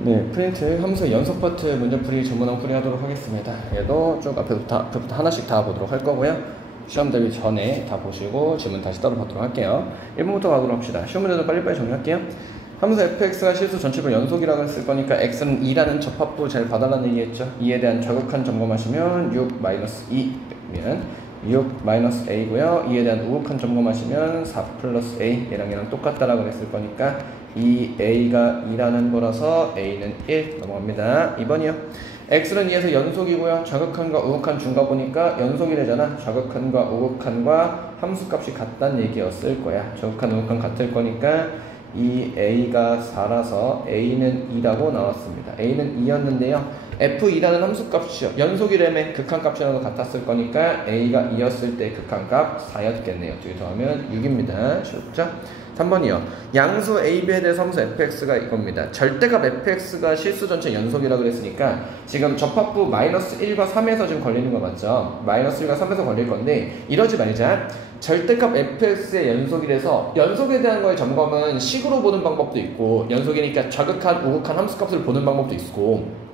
네, 프린트 함수 연속 파트 문제풀이 전문항 풀이하도록 하겠습니다. 얘도 쭉 앞에부터 하나씩 다 보도록 할 거고요. 시험 대비 전에 다 보시고 질문 다시 따로 받도록 할게요. 1번부터 가도록 합시다. 시험 문제도 빨리빨리 정리할게요. 함수 fx가 실수 전체별 연속이라고 했을 거니까 x는 2라는 접합부 잘 봐달라는 얘기했죠. 2에 대한 저극한 점검하시면 6-2면 6-a고요. 2에 대한 우극한 점검하시면 4+a 얘랑 똑같다라고 했을 거니까 이 a가 2라는 거라서 a는 1 넘어갑니다. 2번이요. x는 2에서 연속이고요. 저극한과 우극한 중과 보니까 연속이 되잖아. 저극한과 우극한과 함수값이 같다는 얘기였을 거야. 저극한 우극한 같을 거니까 이 a가 4라서 a는 2라고 나왔습니다. a는 2였는데요. f2라는 함수값이요. 연속이라면 극한값이라도 같았을 거니까 a가 2였을 때 극한값 4였겠네요. 뒤에 더하면 6입니다. 쉽죠? 3번이요. 양수 a, b에 대해서 함수 fx가 이겁니다. 절대값 fx가 실수 전체 연속이라고 그랬으니까 지금 접합부 -1과 3에서 지금 걸리는 거 맞죠? -1과 3에서 걸릴 건데 이러지 말자. 절대값 fx의 연속이라서 연속에 대한 거의 점검은 식으로 보는 방법도 있고 연속이니까 저극한, 우극한 함수값을 보는 방법도 있고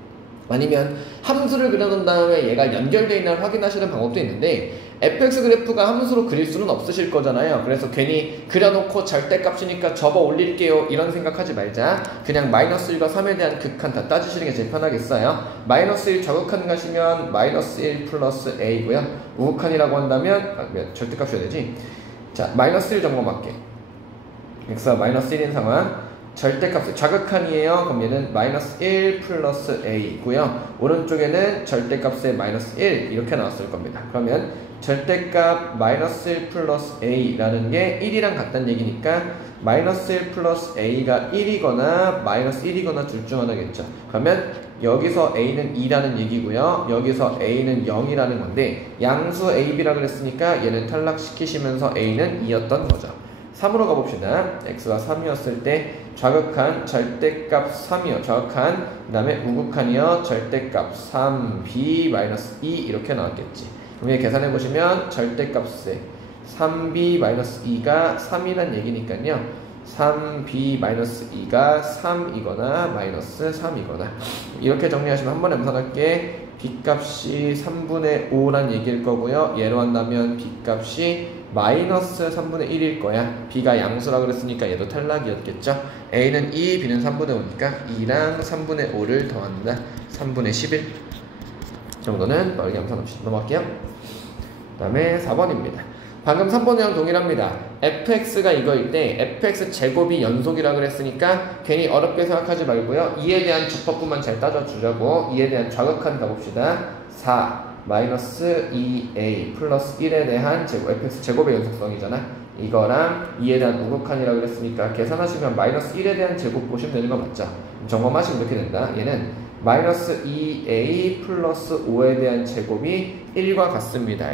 아니면 함수를 그려놓은 다음에 얘가 연결되어 있나 확인하시는 방법도 있는데 fx 그래프가 함수로 그릴 수는 없으실 거잖아요. 그래서 괜히 그려놓고 절대값이니까 접어 올릴게요 이런 생각하지 말자. 그냥 -1과 3에 대한 극한 다 따지시는 게 제일 편하겠어요. -1 저극한 가시면 -1 플러스 a고요. 우극한이라고 한다면 절대값이어야 되지. 자, -1 점검할게. x가 -1인 상황. 절대값 자극한이에요. 그럼 얘는 -1 플러스 a고요. 오른쪽에는 절대값의 -1 이렇게 나왔을 겁니다. 그러면 절대값 -1 플러스 a라는 게 1이랑 같다는 얘기니까 -1 플러스 a가 1이거나 -1이거나 둘 중 하나겠죠. 그러면 여기서 a는 2라는 얘기고요. 여기서 a는 0이라는 건데 양수 ab라고 그랬으니까 얘는 탈락시키시면서 a는 2였던 거죠. 3으로 가봅시다. x가 3이었을 때 좌극한 절대값 3이요. 좌극한 그 다음에 우극한이요. 절대값 3b-2 이렇게 나왔겠지. 그럼 얘 계산해보시면 절대값에 3b-2가 3이란 얘기니까요. 3b-2가 3이거나 -3이거나 이렇게 정리하시면 한 번에 계산할게. b값이 3분의 5란 얘기일 거고요. 얘로 한다면 b값이 -3분의 1일 거야. b가 양수라 그랬으니까 얘도 탈락이었겠죠. a는 2, b는 3분의 5니까 2랑 3분의 5를 더한다. 3분의 11 정도는 빠르게 암산합시다. 넘어갈게요. 그 다음에 4번입니다. 방금 3번이랑 동일합니다. fx가 이거일 때 fx 제곱이 연속이라 그랬으니까 괜히 어렵게 생각하지 말고요. 2에 대한 접합부만 잘 따져주려고 2에 대한 좌극한 가봅시다. 4 -2a 플러스 1에 대한 제곱, fx 제곱의 연속성이잖아. 이거랑 2에 대한 우극한이라 그랬으니까 계산하시면 -1에 대한 제곱 보시면 되는 거 맞죠? 점검하시면 이렇게 된다. 얘는 -2a 플러스 5에 대한 제곱이 1과 같습니다.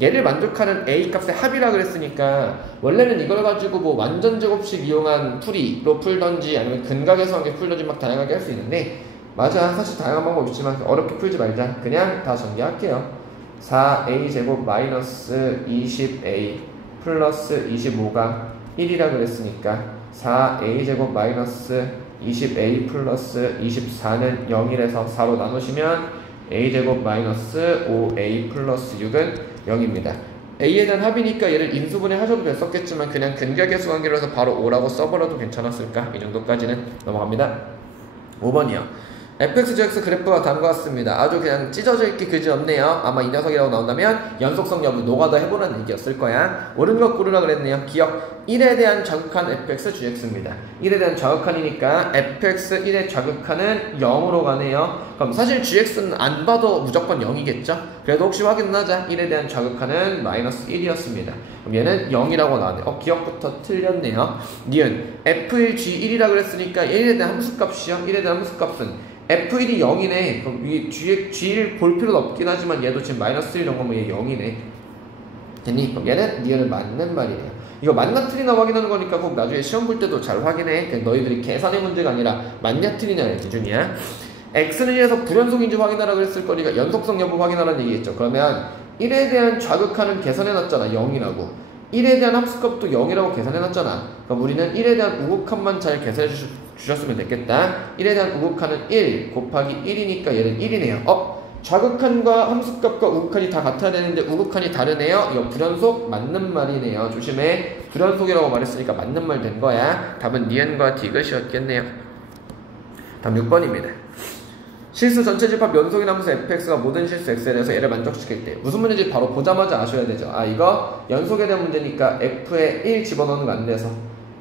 얘를 만족하는 a 값의 합이라 그랬으니까 원래는 이걸 가지고 뭐 완전 제곱식 이용한 풀이로 풀던지 아니면 근각에서 풀던지 막 다양하게 할 수 있는데 맞아. 사실 다양한 방법 있지만 어렵게 풀지 말자. 그냥 다 전개할게요. 4a 제곱 마이너스 20a 플러스 25가 1이라 그랬으니까 4a 제곱 마이너스 20a 플러스 24는 0이라서 4로 나누시면 a 제곱 마이너스 5a 플러스 6은 0입니다. a에 대한 합이니까 얘를 인수분해 하셔도 됐었겠지만 그냥 근각의 관계로서 바로 5라고 써버려도 괜찮았을까? 이 정도까지는 넘어갑니다. 5번이요. fx, gx 그래프가 다음과 같습니다. 아주 그냥 찢어져 있기 그지없네요. 아마 이 녀석이라고 나온다면 연속성 여부 노가다 해보라는 얘기였을 거야. 옳은 것 고르라 그랬네요. 기억 1에 대한 좌극한 fx, gx입니다. 1에 대한 좌극한이니까 fx 1의 좌극한은 0으로 가네요. 그럼 사실 gx는 안 봐도 무조건 0이겠죠? 그래도 혹시 확인하자. 1에 대한 좌극한은 -1이었습니다. 그럼 얘는 0이라고 나왔네. 기억부터 틀렸네요. 니은 f1, g1이라 그랬으니까 1에 대한 함수값이요. 1에 대한 함수값은 f1이 0이네. 그럼 이 g1 볼 필요는 없긴 하지만 얘도 지금 -1 정도면 얘 0이네. 됐니? 그럼 얘는 니은은 맞는 말이에요. 이거 맞나 틀리나 확인하는 거니까 꼭 나중에 시험 볼 때도 잘 확인해. 너희들이 계산의 문제가 아니라 맞냐 틀리냐의 기준이야. x는 1에서 불연속인지 확인하라 그랬을 거니까 연속성 여부 확인하라는 얘기겠죠. 그러면 1에 대한 좌극한은 계산해놨잖아. 0이라고. 1에 대한 함수값도 0이라고 계산해놨잖아. 그럼 우리는 1에 대한 우극한만 잘 주셨으면 됐겠다. 1에 대한 우극한은 1 곱하기 1이니까 얘는 1이네요. 좌극한과 함수값과 우극한이 다 같아야 되는데 우극한이 다르네요. 이거 불연속 맞는 말이네요. 조심해. 불연속이라고 말했으니까 맞는 말 된 거야. 답은 니은과 디귿이었겠네요. 다음 6번입니다. 실수 전체 집합 연속인 함수 fx가 모든 실수 x에 대해서 얘를 만족시킬 때 무슨 문제인지 바로 보자마자 아셔야 되죠. 이거 연속에 대한 문제니까 f에 1 집어넣는 거 안 돼서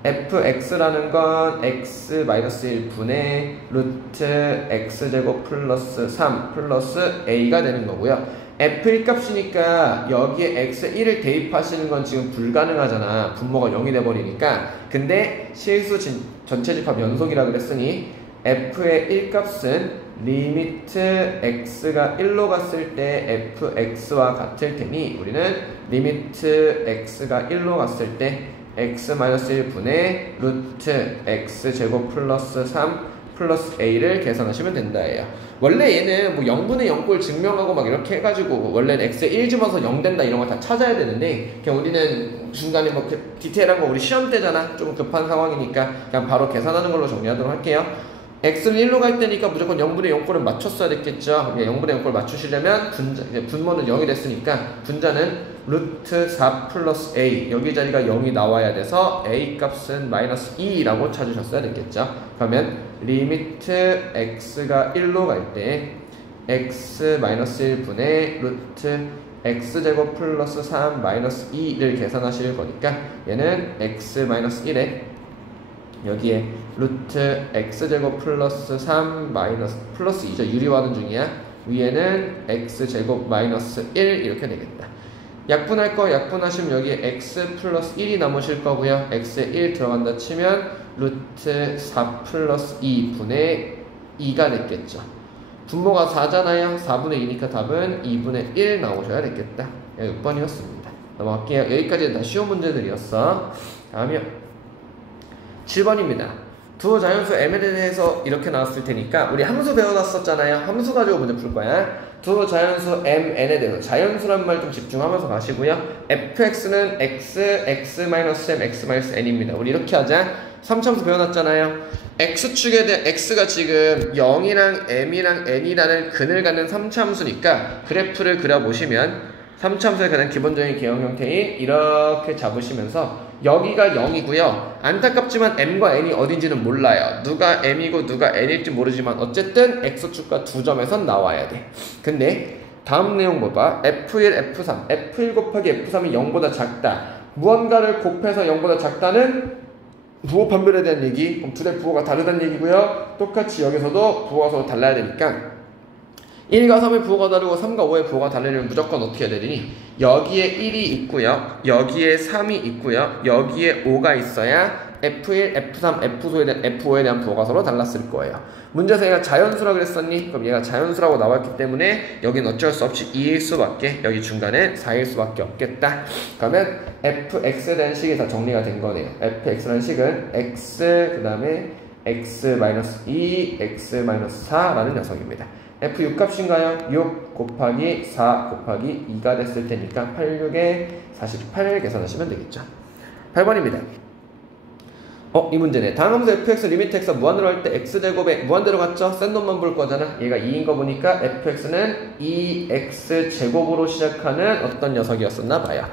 fx라는 건 x-1 분의 루트 x제곱 플러스 3 플러스 a가 되는 거고요. f 1값이니까 여기에 x 1을 대입하시는 건 지금 불가능하잖아. 분모가 0이 돼버리니까. 근데 실수 전체 집합 연속이라 그랬으니 f의 1값은 리미트 x가 1로 갔을 때 fx와 같을 테니 우리는 리미트 x가 1로 갔을 때 x-1 분의 루트 x제곱 플러스 3 플러스 a를 계산하시면 된다예요. 원래 얘는 뭐 0분의 0꼴 증명하고 막 이렇게 해가지고 원래는 x에 1 집어서 0 된다 이런 거 다 찾아야 되는데 그냥 우리는 중간에 뭐 디테일한 거 우리 시험 때잖아. 좀 급한 상황이니까 그냥 바로 계산하는 걸로 정리하도록 할게요. x는 1로 갈 때니까 무조건 0분의 0꼴을 맞췄어야 됐겠죠. 0분의 0꼴 맞추시려면 분모는 0이 됐으니까 분자는 루트 4 플러스 a 여기 자리가 0이 나와야 돼서 a 값은 마이너스 2라고 찾으셨어야 됐겠죠. 그러면 리미트 x가 1로 갈 때 x 마이너스 1 분의 루트 x제곱 플러스 3 마이너스 2를 계산하실 거니까 얘는 x 마이너스 1에 여기에 루트 x제곱 플러스 3 마이너스 플러스 2죠. 유리화하는 중이야. 위에는 x제곱 마이너스 1 이렇게 되겠다. 약분할 거 약분하시면 여기에 x 플러스 1이 남으실 거고요. x에 1 들어간다 치면 루트 4 플러스 2 분의 2가 됐겠죠. 분모가 4잖아요. 4분의 2니까 답은 2분의 1 나오셔야 됐겠다. 6번이었습니다. 넘어갈게요. 여기까지는 다 쉬운 문제들이었어. 다음이요. 7번입니다. 두 자연수 m에 대해서 이렇게 나왔을 테니까 우리 함수 배워놨었잖아요. 함수 가지고 문제 풀 거야. 두 자연수 mn에 대해서 자연수란 말 좀 집중하면서 가시고요. fx는 x, x-m, x-n입니다. 우리 이렇게 하자. 3차함수 배워놨잖아요. x축에 대한 x가 지금 0이랑 m이랑 n이라는 근을 갖는 3차함수니까 그래프를 그려보시면 3차함수의 가장 기본적인 개형 형태인 이렇게 잡으시면서 여기가 0이고요. 안타깝지만 m과 n이 어딘지는 몰라요. 누가 m이고 누가 n일지 모르지만 어쨌든 x축과 두 점에선 나와야 돼. 근데 다음 내용 봐봐. f1, f3 f1 곱하기 f3이 0보다 작다. 무언가를 곱해서 0보다 작다는 부호 판별에 대한 얘기. 그럼 둘의 부호가 다르다는 얘기고요. 똑같이 여기서도 부호가 서로 달라야 되니까 1과 3의 부호가 다르고 3과 5의 부호가 다르려면 무조건 어떻게 해야 되니? 여기에 1이 있고요. 여기에 3이 있고요. 여기에 5가 있어야 F1, F3, F5에 대한 부호가 서로 달랐을 거예요. 문제에서 얘가 자연수라 그랬었니? 그럼 얘가 자연수라고 나왔기 때문에 여긴 어쩔 수 없이 2일 수밖에, 여기 중간에 4일 수밖에 없겠다. 그러면 fx에 대한 식이 다 정리가 된 거네요. fx라는 식은 x 그 다음에 x-2, x-4라는 녀석입니다. f 6값인가요? 6 곱하기 4 곱하기 2가 됐을 테니까 86에 48을 계산하시면 되겠죠. 8번입니다. 이 문제네. 다음 함수 fx 리미트 x가 무한대로 할 때 x제곱에 무한대로 갔죠? 센 놈만 볼 거잖아. 얘가 2인 거 보니까 fx는 2x제곱으로 시작하는 어떤 녀석이었었나 봐요.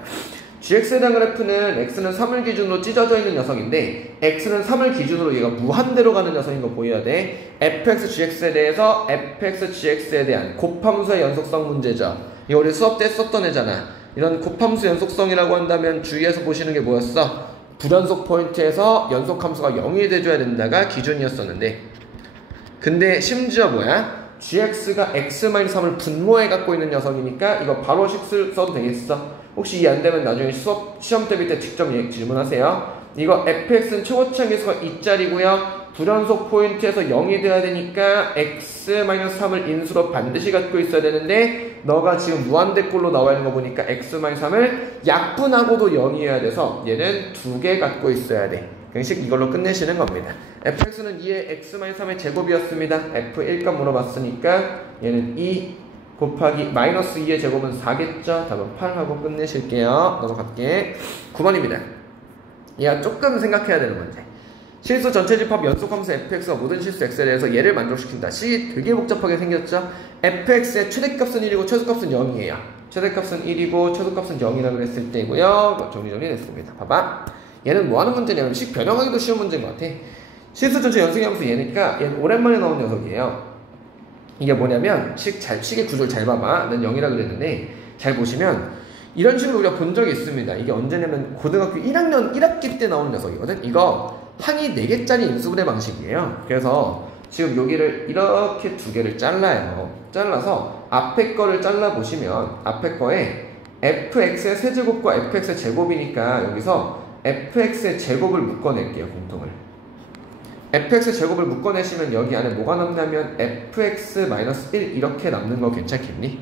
gx에 대한 그래프는 x는 3을 기준으로 찢어져 있는 녀석인데 x는 3을 기준으로 얘가 무한대로 가는 녀석인 거 보여야 돼. fx gx에 대해서 fx gx에 대한 곱함수의 연속성 문제죠. 이거 우리 수업 때 썼던 애잖아. 이런 곱함수 연속성이라고 한다면 주위에서 보시는 게 뭐였어? 불연속 포인트에서 연속함수가 0이 돼줘야 된다가 기준이었었는데, 근데 심지어 뭐야? gx가 x-3을 분모해 갖고 있는 녀석이니까 이거 바로 식 써도 되겠어? 혹시 이해 안 되면 나중에 시험 때 밑에 직접 질문하세요. 이거 fx는 최고치 계수가 2짜리고요. 불연속 포인트에서 0이 돼야 되니까 x-3을 인수로 반드시 갖고 있어야 되는데 너가 지금 무한대꼴로 나와 있는 거 보니까 x-3을 약분하고도 0이어야 돼서 얘는 2개 갖고 있어야 돼. 공식 이걸로 끝내시는 겁니다. fx는 2의 x-3의 제곱이었습니다. f1값 물어봤으니까 얘는 2 곱하기 마이너스 2의 제곱은 4겠죠? 답은 8하고 끝내실게요. 넘어갈게. 9번입니다. 얘가 조금 생각해야 되는 문제. 실수 전체 집합 연속함수 fx가 모든 실수 x에 대해서 얘를 만족시킨다. 식이 되게 복잡하게 생겼죠? fx의 최대값은 1이고 최소값은 0이에요. 최대값은 1이고 최소값은 0이라고 그랬을 때고요. 정리됐습니다. 봐봐. 얘는 뭐 하는 문제냐면 식 변형하기도 쉬운 문제인 것 같아. 실수 전체 연속함수 얘니까 얘는 오랜만에 나온 녀석이에요. 이게 뭐냐면 식의 구조를 잘 봐봐. 난 0이라고 그랬는데 잘 보시면 이런 식으로 우리가 본 적이 있습니다. 이게 언제냐면 고등학교 1학년 1학기 때 나온 녀석이거든. 이거 항이 4개짜리 인수분해 방식이에요. 그래서 지금 여기를 이렇게 2개를 잘라요. 잘라서 앞에 거를 잘라보시면 앞에 거에 fx의 세제곱과 fx의 제곱이니까 여기서 fx의 제곱을 묶어낼게요. 공통을. fx의 제곱을 묶어내시면 여기 안에 뭐가 남냐면 fx-1 이렇게 남는 거 괜찮겠니?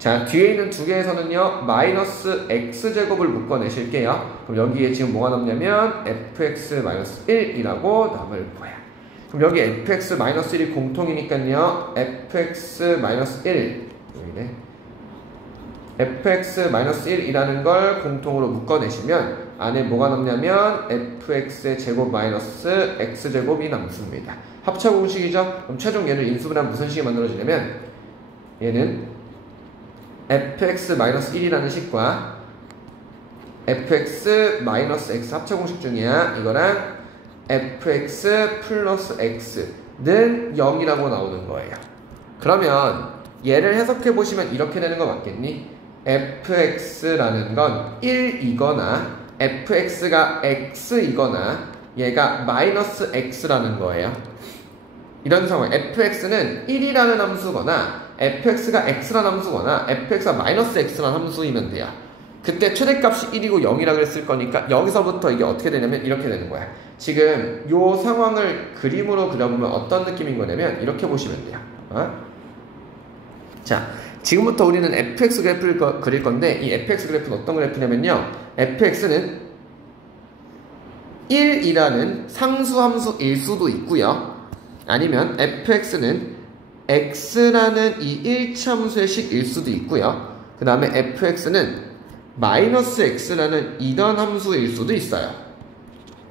자, 뒤에 있는 2개에서는요 마이너스 x제곱을 묶어내실게요. 그럼 여기에 지금 뭐가 남냐면 fx-1이라고 남을 거야. 그럼 여기 fx-1이 공통이니까요 fx-1 여기네. fx-1이라는 걸 공통으로 묶어내시면 안에 뭐가 남냐면 fx의 제곱 마이너스 x제곱이 남습니다. 합차 공식이죠? 그럼 최종 얘를 인수분해하면 무슨 식이 만들어지냐면 얘는 fx-1이라는 식과 fx-x 합차 공식 중이야. 이거랑 fx 플러스 x는 0이라고 나오는 거예요. 그러면 얘를 해석해 보시면 이렇게 되는 거 맞겠니? fx라는 건 1이거나 fx가 x이거나 얘가 마이너스 x라는 거예요. 이런 상황 fx는 1이라는 함수거나 fx가 x라는 함수거나 fx가 마이너스 x라는 함수이면 돼요. 그때 최대값이 1이고 0이라 그랬을 거니까 여기서부터 이게 어떻게 되냐면 이렇게 되는 거야. 지금 요 상황을 그림으로 그려보면 어떤 느낌인 거냐면 이렇게 보시면 돼요. 자, 지금부터 우리는 fx 그래프를 그릴 건데 이 fx 그래프는 어떤 그래프냐면요 fx는 1이라는 상수함수일 수도 있고요 아니면 fx는 x라는 이 1차함수의 식일 수도 있고요 그 다음에 fx는 마이너스 x라는 이런 함수일 수도 있어요.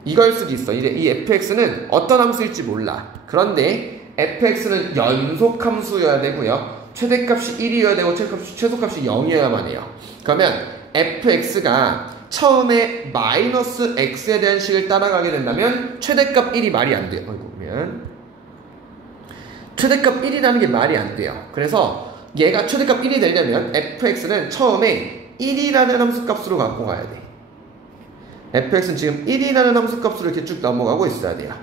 이걸 수도 있어. 이제 이 fx는 어떤 함수일지 몰라. 그런데 fx는 연속함수여야 되고요 최대값이 1이어야 되고 최소값이 0이어야만 해요. 그러면 fx가 처음에 마이너스 x에 대한 식을 따라가게 된다면 최대값 1이 말이 안 돼요. 보면 최대값 1이라는 게 말이 안 돼요. 그래서 얘가 최대값 1이 되려면 fx는 처음에 1이라는 함수값으로 갖고 가야 돼. fx는 지금 1이라는 함수값으로 이렇게 쭉 넘어가고 있어야 돼요.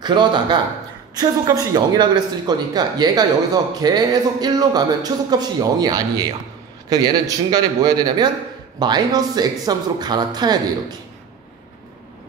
그러다가 최소값이 0이라 그랬을 거니까 얘가 여기서 계속 1로 가면 최소값이 0이 아니에요. 그래서 얘는 중간에 뭐 해야 되냐면 마이너스 x 함수로 갈아타야 돼. 이렇게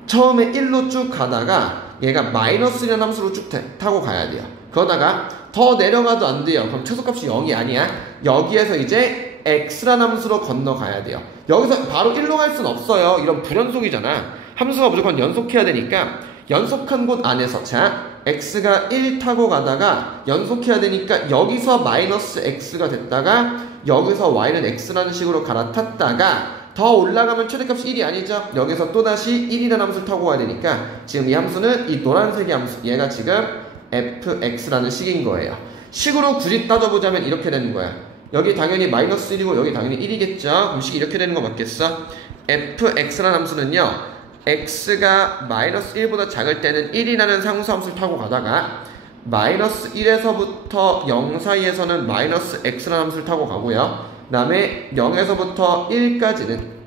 처음에 1로 쭉 가다가 얘가 마이너스라는 함수로 쭉 타고 가야 돼요. 그러다가 더 내려가도 안 돼요. 그럼 최소값이 0이 아니야. 여기에서 이제 x라는 함수로 건너가야 돼요. 여기서 바로 1로 갈 수는 없어요. 이런 불연속이잖아. 함수가 무조건 연속해야 되니까 연속한 곳 안에서 자 x가 1 타고 가다가 연속해야 되니까 여기서 마이너스 x가 됐다가 여기서 y는 x라는 식으로 갈아탔다가 더 올라가면 최대값이 1이 아니죠. 여기서 또다시 1이라는 함수를 타고 가야 되니까 지금 이 함수는 이 노란색의 함수 얘가 지금 fx라는 식인 거예요. 식으로 굳이 따져보자면 이렇게 되는 거야. 여기 당연히 마이너스 1이고 여기 당연히 1이겠죠. 그럼 식이 이렇게 되는 거 맞겠어? fx라는 함수는요 x가 마이너스 1보다 작을 때는 1이라는 상수함수를 타고 가다가 마이너스 1에서부터 0 사이에서는 마이너스 x라는 함수를 타고 가고요. 그 다음에 0에서부터 1까지는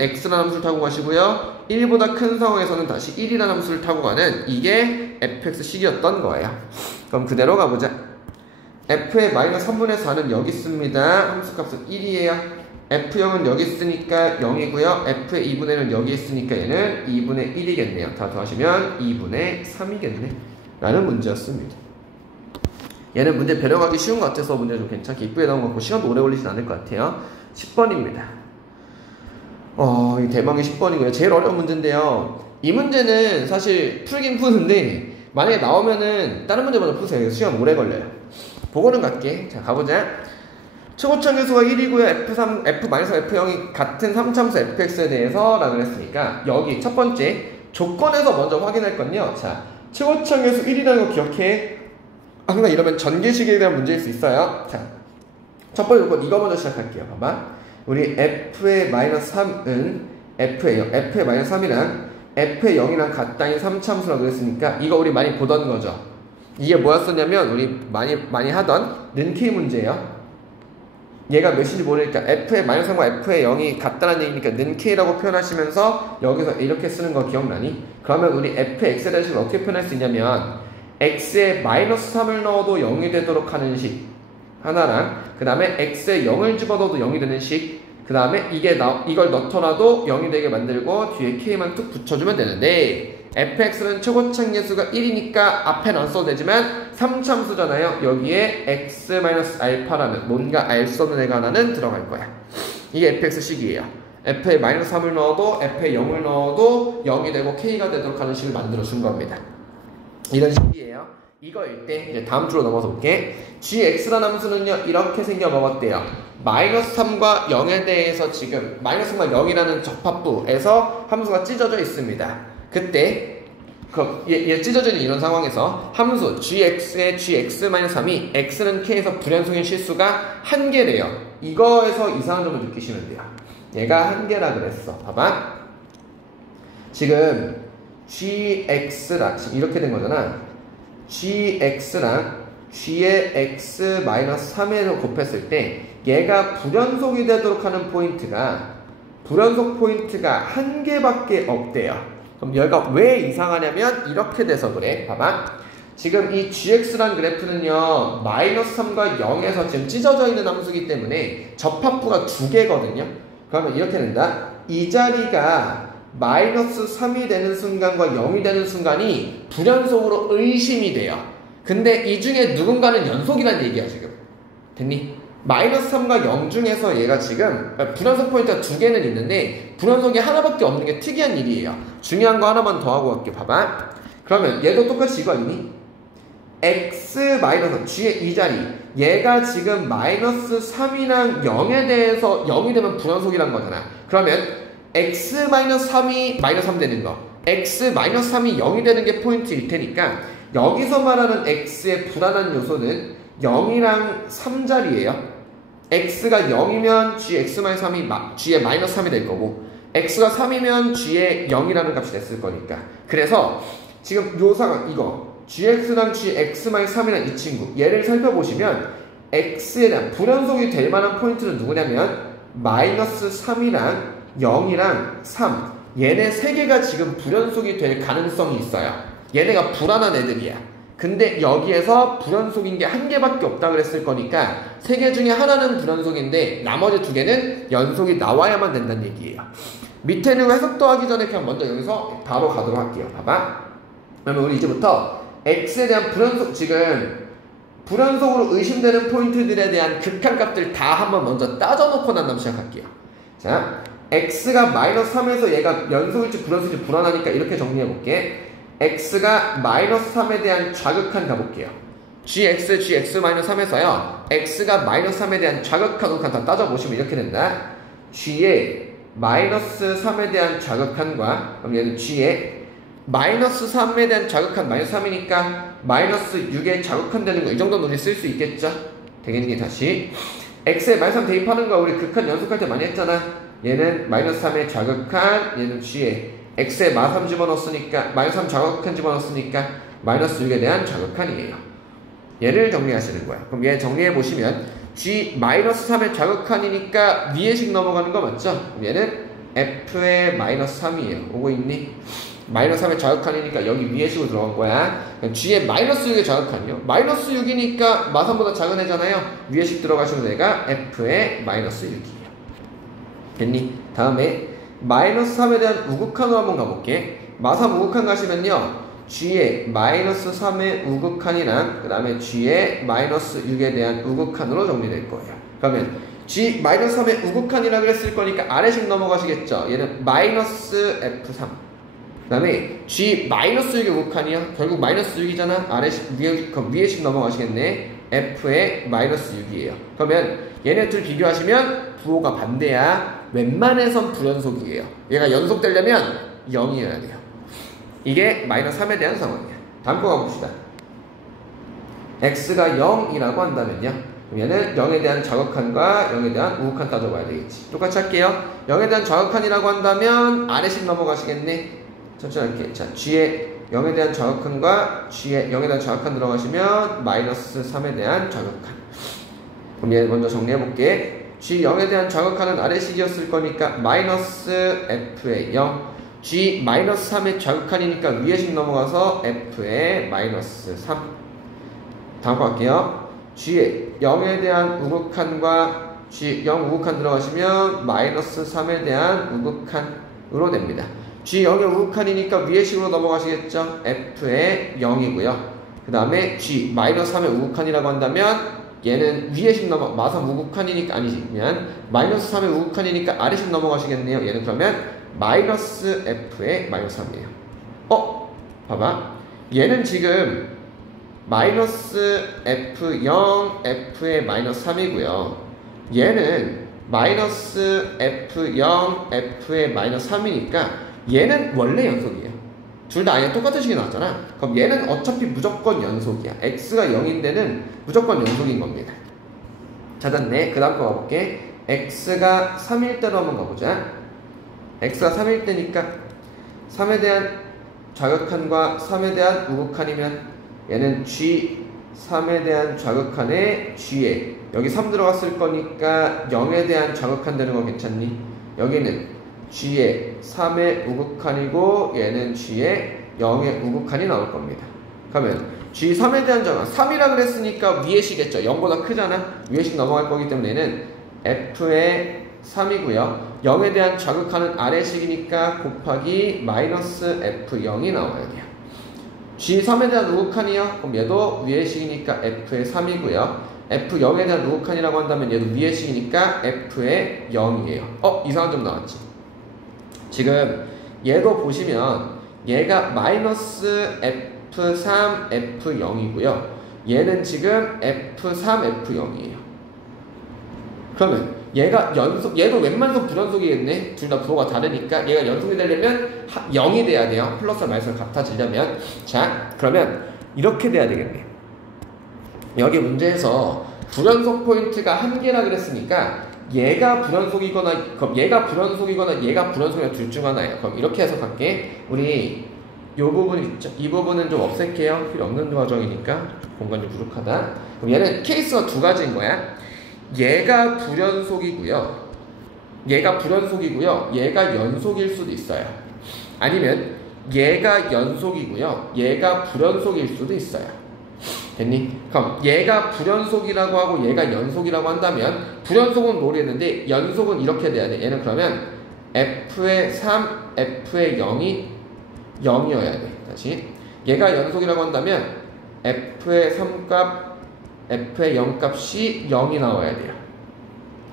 x라는 함수를 타고 가시고요. 1보다 큰 상황에서는 다시 1이라는 함수를 타고 가는 이게 fx식이었던 거예요. 그럼 그대로 가보자. f의 마이너스 3분의 4는 여기 있습니다. 함수값은 1이에요. F0은 여기 있으니까 0이고요. F의 2분의 1은 여기 있으니까 얘는 2분의 1이겠네요. 다 더하시면 2분의 3이겠네. 라는 문제였습니다. 얘는 문제 변형하기 쉬운 것 같아서 문제 좀 괜찮게 이쁘게 나온 것 같고 시간도 오래 걸리진 않을 것 같아요. 10번입니다. 이 대망의 10번이고요. 제일 어려운 문제인데요. 이 문제는 사실 풀긴 푸는데 만약에 나오면은 다른 문제 먼저 푸세요. 시간 오래 걸려요. 보고는 갈게. 자, 가보자. 최고차계수가 1이고요. F-F-F0이 같은 3참수 fx에 대해서 라고 했으니까 여기 첫 번째 조건에서 먼저 확인할 건요. 자, 최고창에서 1이라는 거 기억해. 항상 이러면 전개식에 대한 문제일 수 있어요. 자, 첫 번째 조건 이거 먼저 시작할게요. 봐봐. 우리 f의 마이너스 3은 f의 마이너스 3이랑 f의 0이랑 같다인 3참수라고 그랬으니까 이거 우리 많이 보던 거죠. 이게 뭐였었냐면 우리 많이 하던 는k 문제예요. 얘가 몇인지 모르니까 f의 마이너스 3과 f의 0이 같다는 얘기니까 는k라고 표현하시면서 여기서 이렇게 쓰는 거 기억나니? 그러면 우리 f의 x에 대한 식을 어떻게 표현할 수 있냐면 x에 마이너스 3을 넣어도 0이 되도록 하는 식 하나랑 그 다음에 x에 0을 집어넣어도 0이 되는 식 그 다음에 이걸 넣더라도 0이 되게 만들고 뒤에 k만 툭 붙여주면 되는데 fx는 최고창 계수가 1이니까 앞에는 안 써도 되지만 3참수잖아요. 여기에 x-알파라는 뭔가 알 수 없는 애가 하나는 들어갈 거야. 이게 fx식이에요. f에 마이너스 3을 넣어도 f에 0을 넣어도 0이 되고 k가 되도록 하는 식을 만들어 준 겁니다. 이런 식이에요. 이거일 때 이제 다음 주로 넘어서 볼게. gx라는 함수는요 이렇게 생겨 먹었대요. 마이너스 3과 0에 대해서 지금 마이너스 3과 0이라는 접합부에서 함수가 찢어져 있습니다. 그때 얘 찢어져 있는 이런 상황에서 함수 gx의 gx-3이 x는 k에서 불연속인 실수가 1개래요. 이거에서 이상한 점을 느끼시면 돼요. 얘가 1개라 그랬어. 봐봐. 지금 gx랑 지금 이렇게 된 거잖아. gx랑 g의 x-3을 곱했을 때 얘가 불연속이 되도록 하는 불연속 포인트가 1개밖에 없대요. 그럼 얘가 왜 이상하냐면 이렇게 돼서 그래. 봐봐. 지금 이 gx란 그래프는요 마이너스 3과 0에서 지금 찢어져 있는 함수이기 때문에 접합부가 2개거든요. 그러면 이렇게 된다. 이 자리가 마이너스 3이 되는 순간과 0이 되는 순간이 불연속으로 의심이 돼요. 근데 이 중에 누군가는 연속이란 얘기야 지금. 됐니? 마이너스 3과 0 중에서 얘가 지금 불연속 포인트가 2개는 있는데 불연속이 하나밖에 없는 게 특이한 일이에요. 중요한 거 하나만 더 하고 갈게. 봐봐. 그러면 얘도 똑같이 이거 아니니? x 마이너스 g의 이 자리 얘가 지금 마이너스 3이랑 0에 대해서 0이 되면 불연속이란 거잖아. 그러면 x-3이 마이너스 3 되는 거 x-3이 0이 되는 게 포인트일 테니까 여기서 말하는 x의 불안한 요소는 0이랑 3자리예요. x가 0이면 gx-3이 g의 마이너스 3이 될 거고 x가 3이면 g의 0이라는 값이 됐을 거니까. 그래서 지금 요 상황 이거 gx랑 gx-3이란 이 친구 얘를 살펴보시면 x에 대한 불연속이 될 만한 포인트는 누구냐면 마이너스 3이랑 0이랑 3 얘네 3개가 지금 불연속이 될 가능성이 있어요. 얘네가 불안한 애들이야. 근데 여기에서 불연속인 게 1개밖에 없다 그랬을 거니까 3개 중에 하나는 불연속인데 나머지 2개는 연속이 나와야만 된다는 얘기예요. 밑에는 해석 더하기 전에 그냥 먼저 여기서 바로 가도록 할게요. 봐봐. 그러면 우리 이제부터 x에 대한 지금 불연속으로 의심되는 포인트들에 대한 극한값들 다 한번 먼저 따져놓고 난 다음 시작할게요. 자, x가 마이너스 3에서 얘가 연속일지 불연속일지 불안하니까 이렇게 정리해볼게. x가 마이너스 3에 대한 좌극한 가볼게요. gx, gx-3에서요 x가 마이너스 3에 대한 좌극한 극한 다 따져보시면 이렇게 된다. g의 마이너스 3에 대한 좌극한과 그럼 얘는 g의 마이너스 3에 대한 좌극한 마이너스 3이니까 마이너스 6의 좌극한 되는 거 이 정도는 우리 쓸 수 있겠죠? 되겠니? 다시 x에 마이너스 3 대입하는 거 우리 극한 연속할 때 많이 했잖아. 얘는 마이너스 3의 좌극한 얘는 g의 x에 마이너스 3 집어넣었으니까 마이너스 3 좌극한 집어넣었으니까 마이너스 6에 대한 좌극한이에요. 얘를 정리하시는 거야. 그럼 얘 정리해보시면 g 마이너스 3의 좌극한이니까 위에 식 넘어가는 거 맞죠? 그럼 얘는 f의 마이너스 3이에요. 오고 있니? 마이너스 3의 좌극한이니까 여기 위에 식으로 들어간 거야. g의 마이너스 6의 좌극한이요. 마이너스 6이니까 마삼보다 작은 애잖아요. 위에 식 들어가시면 얘가 f의 마이너스 6이에요. 됐니? 다음에 마이너스 3에 대한 우극한으로 한번 가볼게. 마삼 우극한 가시면요 g의 마이너스 3의 우극한이랑 그 다음에 g의 마이너스 6에 대한 우극한으로 정리될 거예요. 그러면 g 마이너스 3의 우극한이라 그랬을 거니까 아래식 넘어가시겠죠. 얘는 마이너스 f3 그 다음에 g 마이너스 6의 우극한이요. 결국 마이너스 6이잖아. 아래식 위에식 넘어가시겠네. f의 마이너스 6이에요. 그러면 얘네 둘 비교하시면 부호가 반대야. 웬만해선 불연속이에요. 얘가 연속되려면 0이어야 돼요. 이게 마이너스 3에 대한 상황이야. 다음 거 가봅시다. x가 0이라고 한다면요. 그럼 얘는 0에 대한 좌극한과 0에 대한 우극한 따져봐야 되겠지. 똑같이 할게요. 0에 대한 좌극한이라고 한다면 아래식 넘어가시겠네. 천천히 할게. 자, g에 0에 대한 좌극한과 g에 0에 대한 좌극한 들어가시면 마이너스 3에 대한 좌극한. 그럼 얘 먼저 정리해볼게. g 0에 대한 좌극한은 아래식이었을 거니까 마이너스 f의 0. g 마이너스 3의 좌극한이니까 위에식 넘어가서 f의 마이너스 3. 다음 거 할게요. g에 0에 대한 우극한과 g 0 우극한 들어가시면 마이너스 3에 대한 우극한으로 됩니다. g 0의 우극한이니까 위의 식으로 넘어가시겠죠? f의 0이고요. 그 다음에 g 마이너스 3의 우극한이라고 한다면 얘는 위의 식 마삼 우극한이니까 아니지. 그냥 마이너스 3의 우극한이니까 아래식 넘어가시겠네요. 얘는 그러면 마이너스 f의 마이너스 3이에요. 봐봐. 얘는 지금 마이너스 f0 f의 마이너스 3이고요. 얘는 마이너스 f0 f의 마이너스 3이니까 얘는 원래 연속이에요. 둘 다 아예 똑같은 식이 나왔잖아. 그럼 얘는 어차피 무조건 연속이야. x가 0인데는 무조건 연속인 겁니다. 찾았네. 그 다음 거 가볼게. x가 3일 때로 한번 가보자. x가 3일 때니까 3에 대한 좌극한과 3에 대한 우극한이면 얘는 g 3에 대한 좌극한에 g에 여기 3 들어갔을 거니까 0에 대한 좌극한 되는 거 괜찮니? 여기는 g에 3의 우극한이고 얘는 g에 0의 우극한이 나올 겁니다. 그러면 g 3에 대한 좌극한 3이라 그랬으니까 위의 식이겠죠. 0보다 크잖아. 위의 식 넘어갈 거기 때문에 얘는 f의 3이고요. 0에 대한 좌극한은 아래식이니까 곱하기 마이너스 f0이 나와야 돼요. g3에 대한 우극한이요? 그럼 얘도 위의 식이니까 f의 3이고요. f0에 대한 우극한이라고 한다면 얘도 위의 식이니까 f의 0이에요. 이상한 점 나왔지. 지금 얘도 보시면 얘가 마이너스 f3 f0이고요. 얘는 지금 f3 f0이에요. 그러면 얘가 얘도 웬만해서 불연속이겠네. 둘 다 부호가 다르니까 얘가 연속이 되려면 0이 돼야 돼요. 플러스와 마이너스가 같아지려면. 자, 그러면 이렇게 돼야 되겠네. 여기 문제에서 불연속 포인트가 한 개라 그랬으니까 얘가 불연속이거나 그럼 얘가 불연속이거나 얘가 불연속이거나 둘 중 하나예요. 그럼 이렇게 해석할게. 우리 요 부분 있죠? 이 부분은 좀 없앨게요. 필요 없는 과정이니까 공간이 좀 부족하다. 그럼 얘는 케이스가 두 가지인 거야. 얘가 불연속이고요. 얘가 연속일 수도 있어요. 아니면 얘가 연속이고요. 얘가 불연속일 수도 있어요. 됐니? 그럼 얘가 불연속이라고 하고 얘가 연속이라고 한다면 불연속은 모르겠는데 연속은 이렇게 돼야 돼. 얘는 그러면 f의 3, f의 0이 0이어야 돼. 다시 얘가 연속이라고 한다면 f의 3값 f의 0값이 0이 나와야 돼요.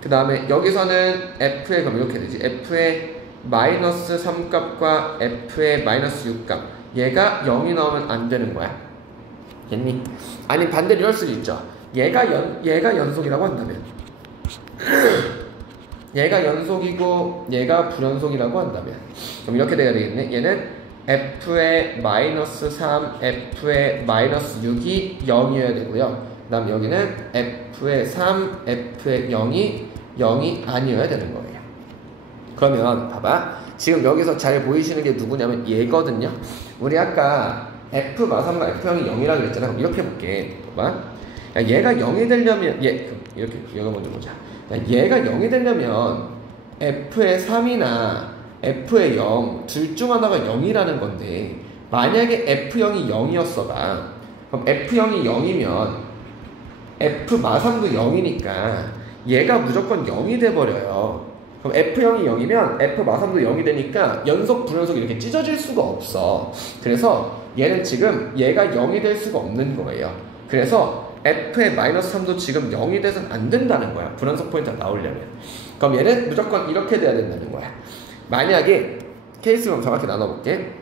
그 다음에 여기서는 f의 그럼 이렇게 되지. f의 마이너스 3값과 f의 마이너스 6값 얘가 0이 나오면 안 되는 거야. 됐니? 아니 반대로 이럴 수도 있죠. 얘가 연속이라고 한다면 얘가 연속이고 얘가 불연속이라고 한다면 그럼 이렇게 돼야 되겠네. 얘는 f의 마이너스 3, f의 마이너스 6이 0이어야 되고요. 그 다음 여기는 f의 3, f의 0이 아니어야 되는 거예요. 그러면 봐봐. 지금 여기서 잘 보이시는 게 누구냐면 얘거든요. 우리 아까 f 마삼과 f0이 0이라고 그랬잖아. 그럼 이렇게 볼게. 봐봐. 얘가 0이 되려면 이렇게 이거 먼저 보자. 얘가 0이 되려면 f의 3이나 f의 0 둘 중 하나가 0이라는 건데 만약에 f0이 0이었어봐. 그럼 f0이 0이면 f 마삼도 0이니까 얘가 무조건 0이 돼버려요. 그럼 f0이 0이면 f 마삼도 0이 되니까 연속 불연속 이렇게 찢어질 수가 없어. 그래서 얘는 지금 얘가 0이 될 수가 없는 거예요. 그래서 f의 마이너스 3도 지금 0이 돼서는 안 된다는 거야. 불연속 포인트가 나오려면. 그럼 얘는 무조건 이렇게 돼야 된다는 거야. 만약에 케이스를 정확히 나눠볼게.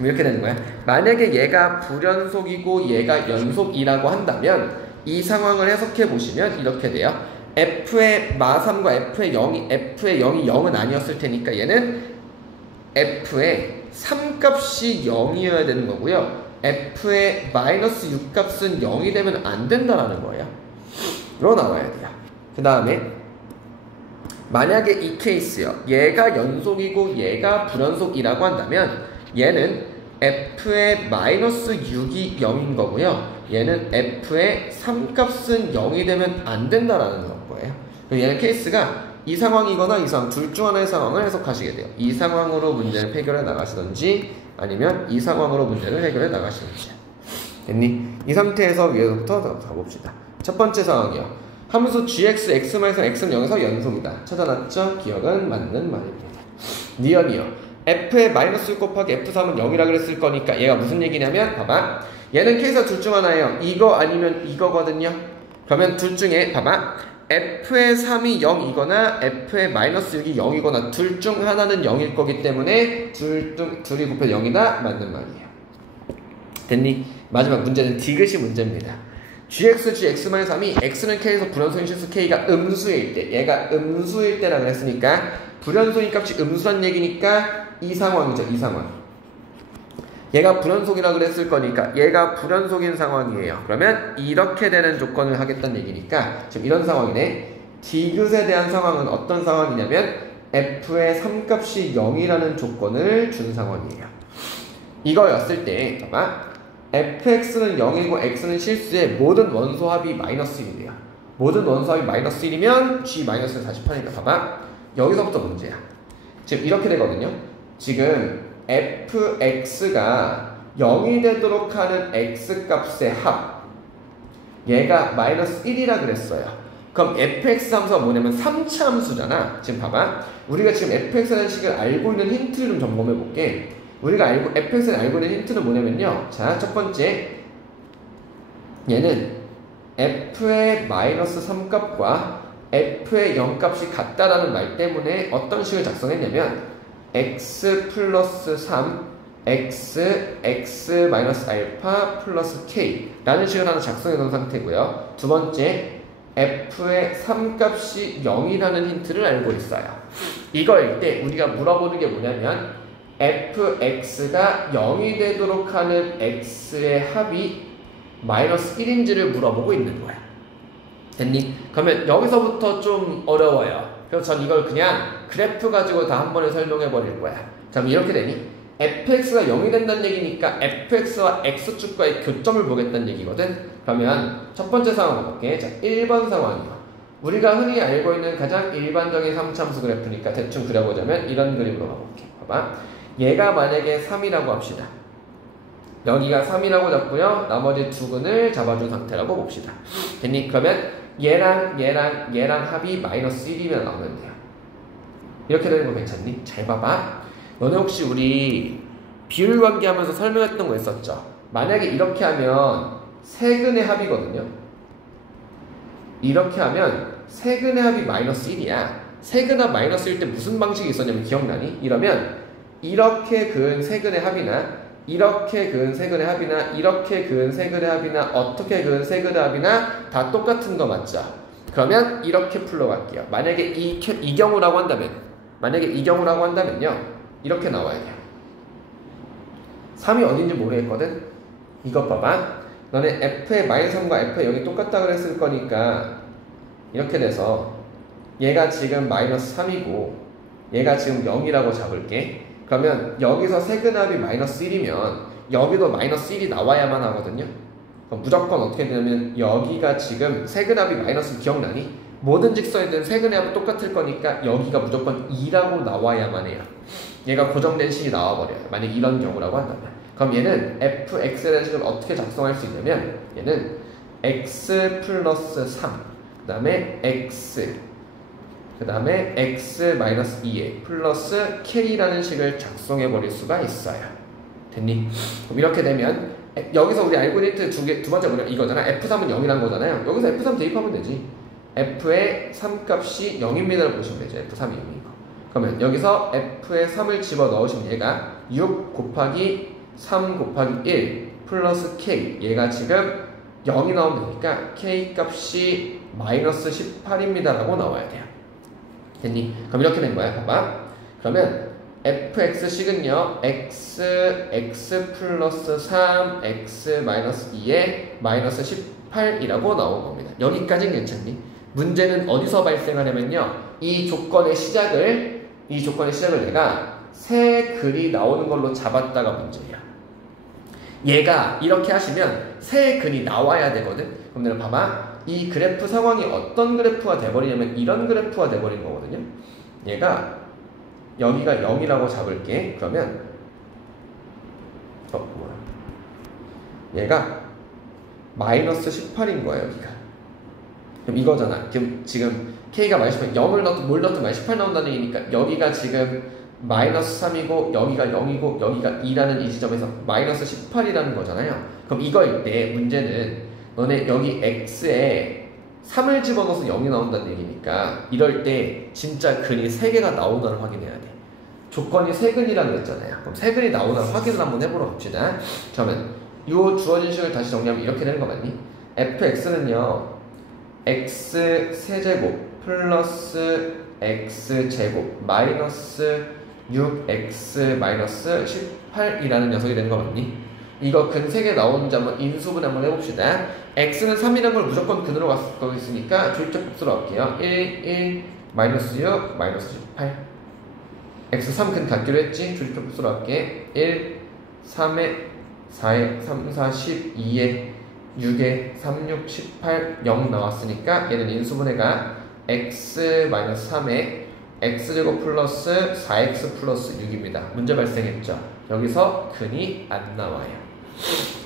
이렇게 되는 거야. 만약에 얘가 불연속이고 얘가 연속이라고 한다면 이 상황을 해석해 보시면 이렇게 돼요. f의 마3과 f의 0이 0은 아니었을 테니까 얘는 f의 3값이 0이어야 되는 거고요. f의 마이너스 6값은 0이 되면 안 된다라는 거예요. 로 나와야 돼요. 그 다음에 만약에 이 케이스요. 얘가 연속이고 얘가 불연속이라고 한다면 얘는 f의 마이너스 6이 0인 거고요. 얘는 f의 3값은 0이 되면 안 된다라는 거예요. 얘는 케이스가 이 상황이거나 이 상황 둘 중 하나의 상황을 해석하시게 돼요. 이 상황으로 문제를 해결해 나가시던지 아니면 이 상황으로 문제를 해결해 나가시던지. 됐니? 이 상태에서 위에서부터 가봅시다. 첫 번째 상황이요. 함수 gx, x-x는 0에서 연속이다. 찾아놨죠? 기억은 맞는 말입니다. 니언이요. f의 마이너스 6 곱하기 f3은 0이라 그랬을 거니까 얘가 무슨 얘기냐면 봐봐. 얘는 케이스가 둘 중 하나예요. 이거 아니면 이거거든요. 그러면 둘 중에 봐봐. f의 3이 0이거나 f의 마이너스 6이 0이거나 둘 중 하나는 0일 거기 때문에 둘이 곱해 0이다. 맞는 말이에요. 됐니? 마지막 문제는 디귿이 문제입니다. gx, gx-3이 x는 k에서 불연소인 실수 k가 음수일 때, 얘가 음수일 때라고 했으니까 불연소인 값이 음수란 얘기니까 이 상황이죠. 이 상황. 얘가 불연속이라고 그랬을 거니까 얘가 불연속인 상황이에요. 그러면 이렇게 되는 조건을 하겠다는 얘기니까 지금 이런 상황이네. 디귿에 대한 상황은 어떤 상황이냐면 f의 3값이 0이라는 조건을 준 상황이에요. 이거였을 때 봐봐. fx는 0이고 x는 실수에 모든 원소합이 마이너스 1이에요. 모든 원소합이 마이너스 1이면 g-는 48이니까 봐봐. 여기서부터 문제야. 지금 이렇게 되거든요. 지금 fx가 0이 되도록 하는 x값의 합 얘가 마이너스 1이라 그랬어요. 그럼 fx 함수가 뭐냐면 3차 함수잖아. 지금 봐봐. 우리가 지금 fx라는 식을 알고 있는 힌트를 좀 점검해 볼게. 우리가 fx를 알고 있는 힌트는 뭐냐면요. 자, 첫 번째 얘는 f의 마이너스 3값과 f의 0값이 같다라는 말 때문에 어떤 식을 작성했냐면 x 플러스 3 x 마이너스 알파 플러스 k 라는 식을 하나 작성해 놓은 상태고요. 두 번째 f의 3값이 0이라는 힌트를 알고 있어요. 이거일 때 우리가 물어보는 게 뭐냐면 fx가 0이 되도록 하는 x의 합이 마이너스 1인지를 물어보고 있는 거야. 됐니? 그러면 여기서부터 좀 어려워요. 그래서 전 이걸 그냥 그래프 가지고 다 한 번에 설명해 버릴 거야. 자, 그럼 이렇게 되니? fx가 0이 된다는 얘기니까 fx와 x축과의 교점을 보겠다는 얘기거든. 그러면 첫 번째 상황 볼게. 자, 1번 상황이요. 우리가 흔히 알고 있는 가장 일반적인 3차함수 그래프니까 대충 그려보자면 이런 그림으로 가볼게. 봐봐. 얘가 만약에 3이라고 합시다. 여기가 3이라고 잡고요. 나머지 두 근을 잡아준 상태라고 봅시다. 됐니? 그러면 얘랑 합이 마이너스 1이면 나오면 돼요. 이렇게 되는 거 괜찮니? 잘 봐봐. 너네 혹시 우리 비율관계 하면서 설명했던 거 있었죠? 만약에 이렇게 하면 세근의 합이거든요. 이렇게 하면 세근의 합이 마이너스 1이야. 세근합 마이너스 1 때 무슨 방식이 있었냐면 기억나니? 이러면 이렇게 그은 세근의 합이나 이렇게 그은 세근의 합이나 이렇게 그은 세근의 합이나 어떻게 그은 세근의 합이나 다 똑같은 거 맞죠? 그러면 이렇게 풀러갈게요. 만약에 이 경우라고 한다면요 이렇게 나와야 돼요. 3이 어딘지 모르겠거든? 이것 봐봐. 너네 f의 마이너스 3과 f의 0이 똑같다 그랬을 거니까 이렇게 돼서 얘가 지금 마이너스 3이고 얘가 지금 0이라고 잡을게. 그러면 여기서 세근합이 마이너스 1이면 여기도 마이너스 1이 나와야만 하거든요. 그럼 무조건 어떻게 되냐면 여기가 지금 세근합이 마이너스 기억나니? 모든 직선이든 세근의 합은 똑같을 거니까 여기가 무조건 2라고 나와야만 해요. 얘가 고정된 식이 나와버려요. 만약 이런 경우라고 한다면. 그럼 얘는 fx에 대한 식을 어떻게 작성할 수 있냐면 얘는 x 플러스 3 그 다음에 x 그 다음에 x-2에 플러스 k라는 식을 작성해 버릴 수가 있어요. 됐니? 그럼 이렇게 되면 여기서 우리 알고 있는 두 번째 뭐냐 이거잖아. f3은 0이란 거잖아요. 여기서 f3 대입하면 되지. f의 3값이 0입니다를 보시면 되죠. f3이 0인 거. 그러면 여기서 f의 3을 집어 넣으시면 얘가 6 곱하기 3 곱하기 1 플러스 k 얘가 지금 0이 나오면 되니까 k 값이 마이너스 18입니다 라고 나와야 돼요. 됐니? 그럼 이렇게 된 거야. 봐봐. 그러면 fx식은요 x 플러스 3 x 마이너스 2에 마이너스 18이라고 나온 겁니다. 여기까지는 괜찮니? 문제는 어디서 발생하냐면요 이 조건의 시작을 내가 새 글이 나오는 걸로 잡았다가 문제야. 얘가 이렇게 하시면 새 글이 나와야 되거든. 그럼 내가 봐봐 이 그래프 상황이 어떤 그래프가 돼버리냐면 이런 그래프가 돼버린 거거든요. 얘가 여기가 0이라고 잡을게. 그러면 얘가 마이너스 18인 거야 여기가. 그럼 이거잖아. 지금 K가 마이너스 18, 0을 넣든 뭘 넣든 마이너스 18 나온다는 얘기니까 여기가 지금 마이너스 3이고 여기가 0이고 여기가 2라는 이 지점에서 마이너스 18이라는 거잖아요. 그럼 이거일 때 문제는 너네 여기 X에 3을 집어넣어서 0이 나온다는 얘기니까 이럴 때 진짜 근이 3개가 나오나를 확인해야 돼. 조건이 세근이라고 그랬잖아요. 그럼 세근이 나오나 확인을 한번 해보러 갑시다. 그러면 이 주어진 식을 다시 정리하면 이렇게 되는 거 맞니? fx는요 x 세제곱 플러스 x 제곱 마이너스 6x 마이너스 18이라는 녀석이 되는 거 맞니? 이거 근 3개 나오는 지 한번 인수분 한번 해봅시다. x는 3이라는 걸 무조건 근으로 갖고 있으니까 조립적 복수로 할게요. 1 마이너스 6 마이너스 18 x3 근 갖기로 했지? 조립적 복수로 할게. 1 3에 4에 3 4 12에 6에 3 6 18 0 나왔으니까 얘는 인수분해가 x-3에 x제곱 플러스 4x 플러스 6입니다. 문제 발생했죠? 여기서 근이 안 나와요.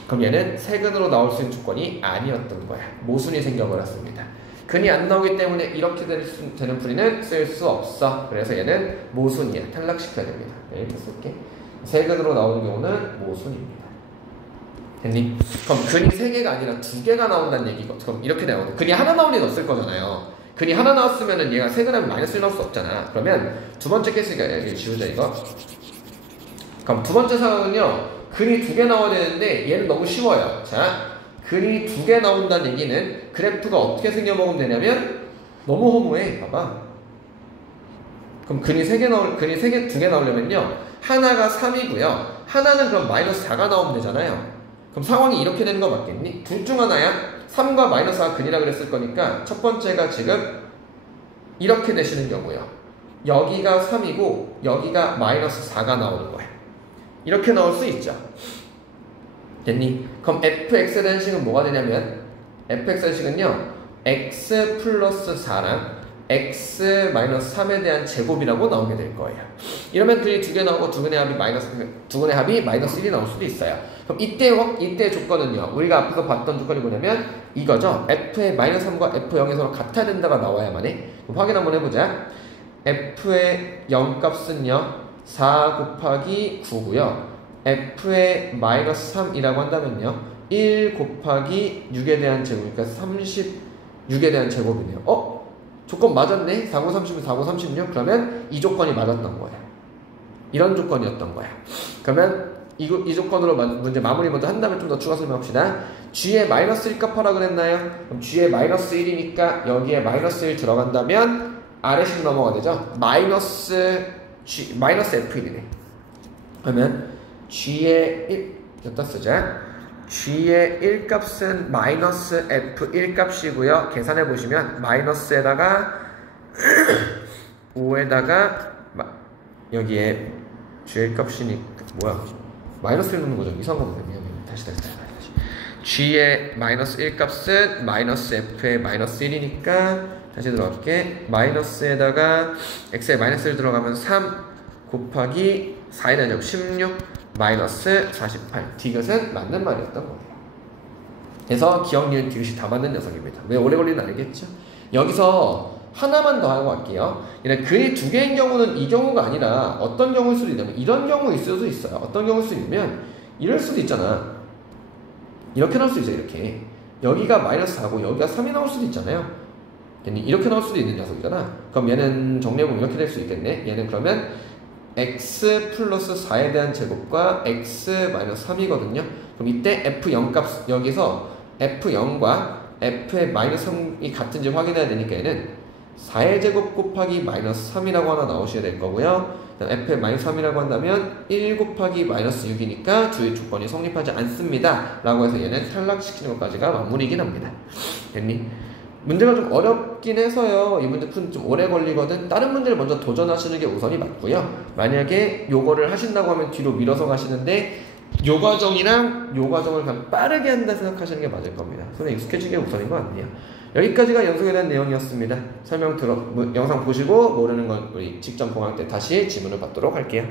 그럼 얘는 세근으로 나올 수 있는 조건이 아니었던 거야. 모순이 생겨버렸습니다. 근이 안 나오기 때문에 이렇게 되는 풀이는 쓸 수 없어. 그래서 얘는 모순이야. 탈락시켜야 됩니다. 이렇게 쓸게. 세근으로 나오는 경우는 모순입니다. 됐니? 그럼 근이 3개가 아니라 2개가 나온다는 얘기고, 그럼 이렇게 나오고 근이 하나 나올 리는 없을 거잖아요. 근이 하나 나왔으면은 얘가 세근하면 마이너스 1 나올 수 없잖아. 그러면 두 번째 케이스가 여기 지우자 이거. 그럼 두 번째 상황은요 근이 2개 나와야 되는데 얘는 너무 쉬워요. 자, 근이 2개 나온다는 얘기는 그래프가 어떻게 생겨먹으면 되냐면 너무 허무해. 봐봐. 그럼 근이 2개 나오려면요 하나가 3이고요 하나는 그럼 마이너스 4가 나오면 되잖아요. 그럼 상황이 이렇게 되는 거 맞겠니? 둘 중 하나야. 3과 마이너스 4가 근이라 그랬을 거니까 첫 번째가 지금 이렇게 되시는 경우요 여기가 3이고 여기가 마이너스 4가 나오는 거야. 이렇게 나올 수 있죠. 됐니? 그럼 fx에 대한 식은 뭐가 되냐면 fx의 식은요 x 플러스 4랑 x 마이너스 3에 대한 제곱이라고 나오게 될 거예요. 이러면 근이 2개 나오고 두 근의 합이 마이너스 1이 나올 수도 있어요. 그럼 이때 조건은요 우리가 앞에서 봤던 조건이 뭐냐면 이거죠. f의 마이너스 3과 f0이 서로 같아야 된다가 나와야만 해. 그럼 확인 한번 해보자. f의 0 값은요 4 곱하기 9고요 f의 마이너스 3이라고 한다면요 1 곱하기 6에 대한 제곱이니까 36에 대한 제곱이네요. 조건 맞았네. 4, 9, 30, 4, 9, 36. 그러면 이 조건이 맞았던 거야. 이런 조건이었던 거야. 그러면 이 조건으로 문제 마무리 먼저 한 다음에 좀 더 추가 설명합시다. g에 마이너스 1 값하라 그랬나요? 그럼 g에 마이너스 1이니까 여기에 마이너스 1 들어간다면 아래식 넘어가 되죠. 마이너스 f1이네. 그러면 g의 1 여기다 쓰자. g의 1 값은 마이너스 f1 값이고요. 계산해 보시면 마이너스에다가 5에다가 여기에 g의 값이니까 뭐야? 마이너스 1 넣는 거죠. 이상한 거 보면 다시. g의 마이너스 1 값은 마이너스 f의 마이너스 1이니까 다시 들어갈게. 마이너스에다가 x에 마이너스 1 들어가면 3 곱하기 4에 대한 제곱 16 마이너스 48. 디귿은 맞는 말이었던 거예요. 그래서 기억, 니은, 디귿이 다 맞는 녀석입니다. 왜 오래 걸리는 알겠죠? 여기서 하나만 더 하고 갈게요. 근이 2개인 경우는 이 경우가 아니라 어떤 경우일 수도 있냐면 이런 경우일 수도 있어요. 어떤 경우일 수도 있냐면 이럴 수도 있잖아. 이렇게 나올 수 있죠. 이렇게 여기가 마이너스 4고 여기가 3이 나올 수도 있잖아요. 이렇게 나올 수도 있는 녀석이잖아. 그럼 얘는 정리해보면 이렇게 될 수 있겠네. 얘는 그러면 x 플러스 4에 대한 제곱과 x 마이너스 3이거든요. 그럼 이때 f0 값 여기서 f0과 f의 마이너스 3이 같은지 확인해야 되니까 얘는 4의 제곱 곱하기 마이너스 3이라고 하나 나오셔야 될 거고요. f의 마이너스 3이라고 한다면 1 곱하기 마이너스 6이니까 주의 조건이 성립하지 않습니다 라고 해서 얘는 탈락시키는 것까지가 마무리이긴 합니다. 됐니? 문제가 좀 어렵긴 해서요. 이 문제 푸는 좀 오래 걸리거든. 다른 문제를 먼저 도전하시는 게 우선이 맞고요. 만약에 요거를 하신다고 하면 뒤로 밀어서 가시는데 요 과정이랑 요 과정을 그냥 빠르게 한다 생각하시는 게 맞을 겁니다. 손에 익숙해지는 게 우선인 것 같네요. 여기까지가 연속에 대한 내용이었습니다. 영상 보시고 모르는 건 우리 직전 봉황 때 다시 질문을 받도록 할게요.